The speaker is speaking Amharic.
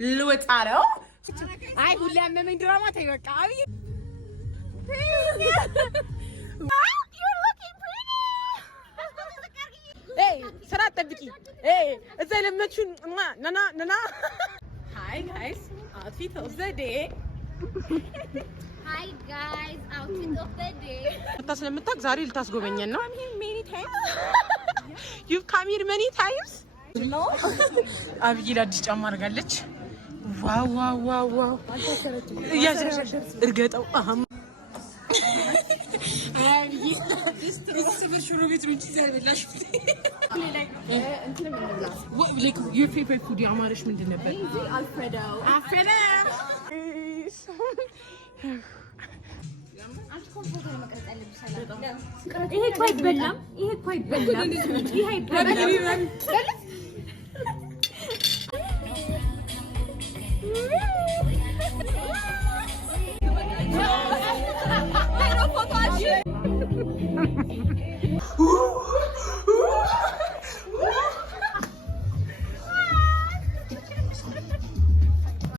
ልወጣ ነው። አይ ሁሌ ያመመኝ ድራማ ተይ በቃ። አብይ ስራ ጠብቂ። እዛ የለመችውን ነና Hi guys, outfit of the day. Hi guys, outfit of the day. ስለምታውቅ ዛሬ ልታስጎበኘን ነው። I'm here many times. You've come here many times? No. አብይ አዲስ ጫማ አድርጋለች። ዋው ዋው ዋው ዋው። እርገጠው አሁን አብይ ዲስትሮስ ሽሮ ቤት ነው ይዘላሽ። Like your favorite food ያማረሽ ምንድን ነበር? Alfredo. ይሄ እኮ አይበላም።